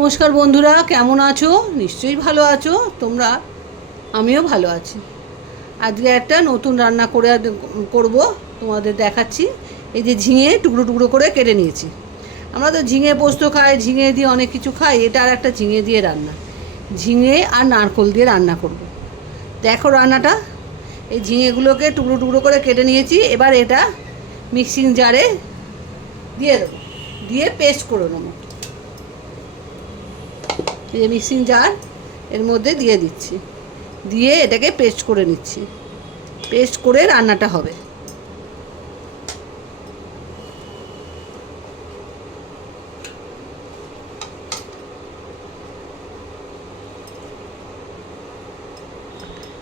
নমস্কার বন্ধুরা, কেমন আছো? নিশ্চয়ই ভালো আছো তোমরা। আমিও ভালো আছি। আজকে একটা নতুন রান্না করব, তোমাদের দেখাচ্ছি। এই যে ঝিঙে টুকরো টুকরো করে কেটে নিয়েছি। আমরা তো ঝিঙে পোস্ত খাই, ঝিঙে দিয়ে অনেক কিছু খাই। এটা আর একটা ঝিঙে দিয়ে রান্না, ঝিঙে আর নারকোল দিয়ে রান্না করব। দেখো রান্নাটা। এই ঝিঙেগুলোকে টুকরো টুকরো করে কেটে নিয়েছি। এবার এটা মিক্সিং জারে দিয়ে দেবো, দিয়ে পেস্ট করে নেবো। এই যে মিক্সিং জার, এর মধ্যে দিয়ে দিচ্ছি, দিয়ে এটাকে পেস্ট করে নিচ্ছি। পেস্ট করে রান্নাটা হবে।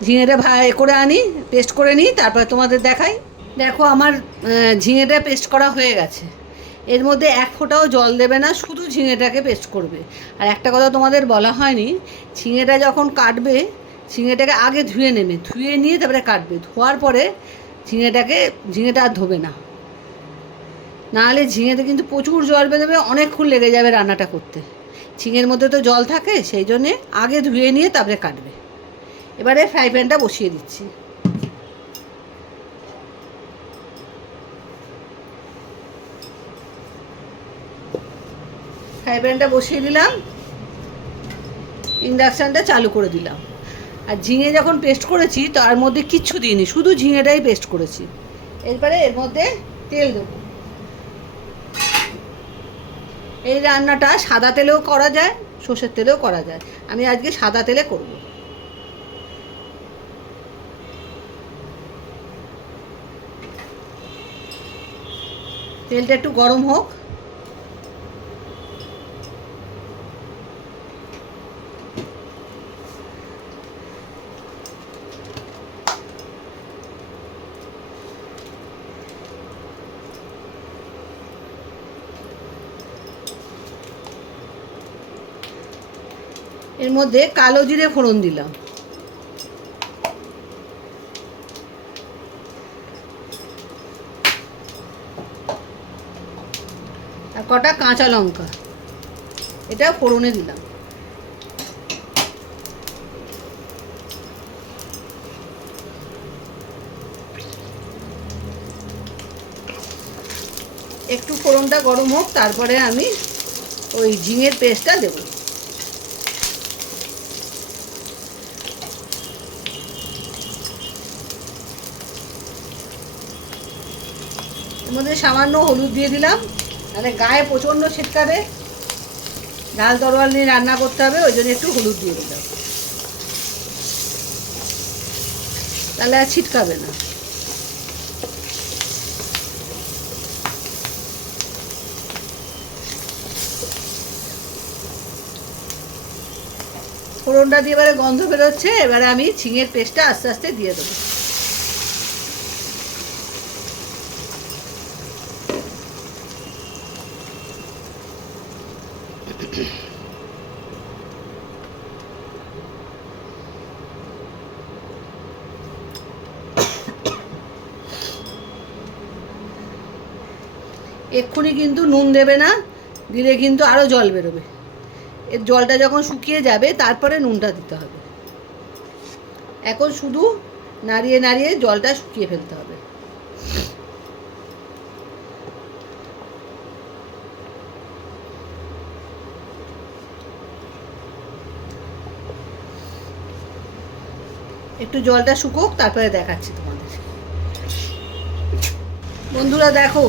ঝিঙেটা করে আনি, পেস্ট করে নিই, তারপরে তোমাদের দেখাই। দেখো আমার ঝিঙেটা পেস্ট করা হয়ে গেছে। এর মধ্যে এক ফোঁটাও জল দেবে না, শুধু ঝিঙেটাকে পেস্ট করবে। আর একটা কথা তোমাদের বলা হয়নি, ঝিঙেটা যখন কাটবে, ঝিঙেটাকে আগে ধুয়ে নেবে, ধুয়ে নিয়ে তারপরে কাটবে। ধোয়ার পরে ঝিঙেটা আর ধোবে না, নাহলে ঝিঙেতে কিন্তু প্রচুর জল বেরোবে, অনেকক্ষণ লেগে যাবে রান্নাটা করতে। ঝিঙের মধ্যে তো জল থাকে, সেই জন্যে আগে ধুয়ে নিয়ে তারপরে কাটবে। এবারে ফ্রাই প্যানটা বসিয়ে দিচ্ছি। ফ্রাই প্যানটা বসিয়ে দিলাম, ইন্ডাকশানটা চালু করে দিলাম। আর ঝিঙে যখন পেস্ট করেছি তার মধ্যে কিচ্ছু দিইনি, শুধু ঝিঙেটাই পেস্ট করেছি। এরপরে এর মধ্যে তেল দেবো। এই রান্নাটা সাদা তেলেও করা যায়, সর্ষের তেলেও করা যায়। আমি আজকে সাদা তেলে করব। তেলটা একটু গরম হোক। এর মধ্যে কালো জিরে ফোড়ন দিলাম, আর কটা কাঁচা লঙ্কা এটা ফোড়নে দিলাম। একটু ফোড়নটা গরম হোক, তারপরে আমি ওই ঝিঙের পেস্টটা দেবো। এর মধ্যে সামান্য হলুদ দিয়ে দিলাম, তাহলে গায়ে প্রচণ্ড ছিটকাবে। ডাল তরোয়াল নিয়ে রান্না করতে হবে, ওই জন্য একটু হলুদ দিয়ে দিলাম, তাহলে আর ছিটকাবে না। ফোড়নটা দিয়ে এবারে গন্ধ বেরোচ্ছে, এবারে আমি ঝিঙের পেস্টটা আস্তে আস্তে দিয়ে দেবো। এক্ষুনি কিন্তু নুন দেবে না, দিলে কিন্তু আরও জল বেরোবে। এর জলটা যখন শুকিয়ে যাবে তারপরে নুনটা দিতে হবে। এখন শুধু নাড়িয়ে নাড়িয়ে জলটা শুকিয়ে ফেলতে হবে। একটু জলটা শুকোক, তারপরে দেখাচ্ছি তোমাদের। বন্ধুরা দেখো,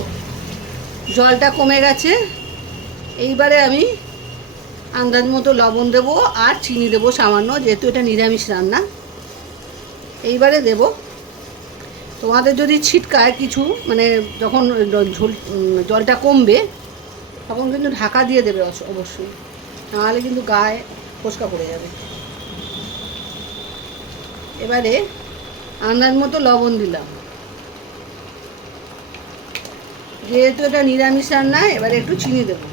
জলটা কমে গেছে। এইবারে আমি আন্দাজ মতো লবণ দেবো আর চিনি দেবো সামান্য, যেহেতু এটা নিরামিষ রান্না। এইবারে দেব। তোমাদের যদি ছিটকায় কিছু, মানে যখন জলটা কমবে তখন কিন্তু ঢাকা দিয়ে দেবে অবশ্যই, নাহলে কিন্তু গায়ে ফোসকা পড়ে যাবে। এবারে আন্দাজ মতো লবণ দিলাম, যেহেতু এটা নিরামিষ রান্না। এবারে একটু চিনি দেবো,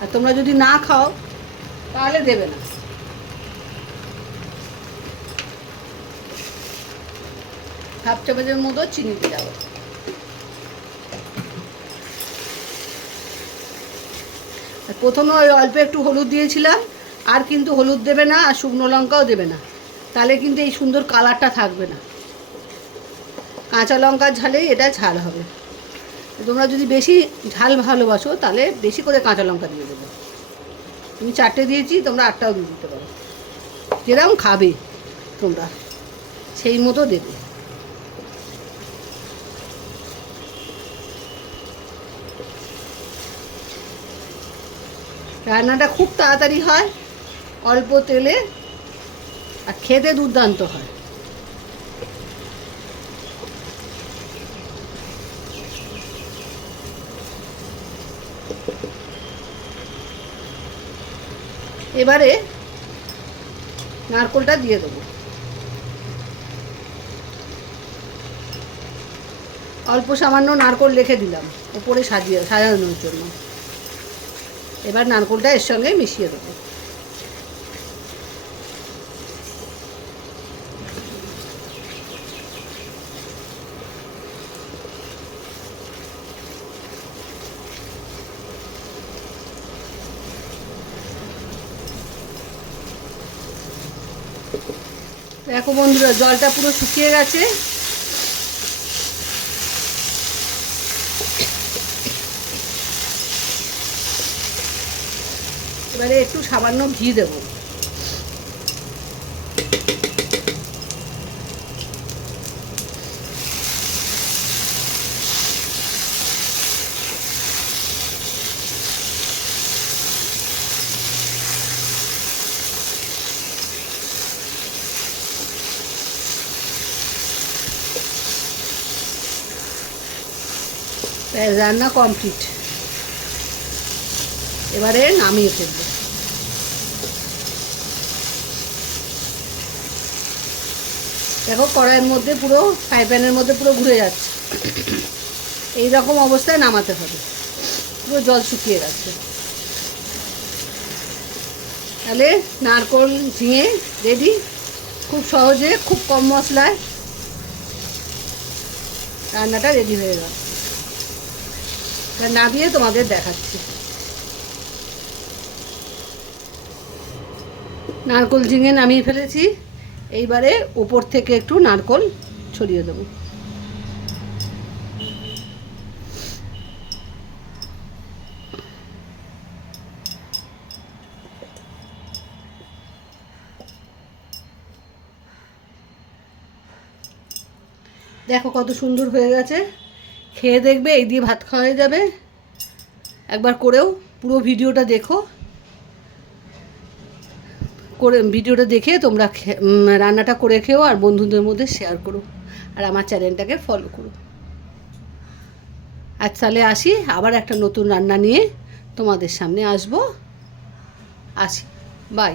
আর তোমরা যদি না খাও তাহলে দেবে না। হাফ চামচের মতো চিনি দিয়ে যাবো। প্রথমে ওই অল্প একটু হলুদ দিয়েছিলাম, আর কিন্তু হলুদ দেবে না, আর শুকনো লঙ্কাও দেবে না, তাহলে কিন্তু এই সুন্দর কালারটা থাকবে না। কাঁচা লঙ্কার ঝালেই এটা ঝাল হবে। তোমরা যদি বেশি ঝাল ভালোবাসো তাহলে বেশি করে কাঁচা লঙ্কা দিয়ে দেবে। আমি 4টে দিয়েছি, তোমরা 8টাও দিয়ে দিতে পারো, যেরকম খাবে তোমরা সেই মতো দেবে। রান্নাটা খুব তাড়াতাড়ি হয়, অল্প তেলে, আর খেতে দুর্দান্ত হয়। এবারে নারকেলটা দিয়ে দেবো, অল্প সামান্য নারকেল রেখে দিলাম উপরে সাজানোর জন্য। এবার নারকেলটা এর সঙ্গে মিশিয়ে দেবো। দেখো বন্ধুরা, জলটা পুরো শুকিয়ে গেছে। এবারে একটু সামান্য ঘি দেব। রান্না কমপ্লিট, এবারে নামিয়ে ফেলবো। দেখো কড়াইয়ের মধ্যে পুরো, ফ্রাই প্যানের মধ্যে পুরো ঘুরে যাচ্ছে। এই রকম অবস্থায় নামাতে হবে, পুরো জল শুকিয়ে গেছে। তাহলে নারকেল ঝিঙে রেডি, খুব সহজে, খুব কম মশলায় রান্নাটা রেডি হয়ে গেল। নামিয়ে তোমাদের দেখাচ্ছি। নারকেল ঝিঙে নামিয়ে ফেলেছি, এইবারে উপর থেকে একটু নারকেল ছড়িয়ে দেবো। দেখো কত সুন্দর হয়ে গেছে, খেয়ে দেখবে, এই দিয়ে ভাত খাওয়া হয়ে যাবে। একবার করেও পুরো ভিডিওটা দেখো, করে ভিডিওটা দেখে তোমরা রান্নাটা করে খেও, আর বন্ধুদের মধ্যে শেয়ার করো, আর আমার চ্যানেলটাকে ফলো করো। আজ তাহলে আসি, আবার একটা নতুন রান্না নিয়ে তোমাদের সামনে আসি, বাই।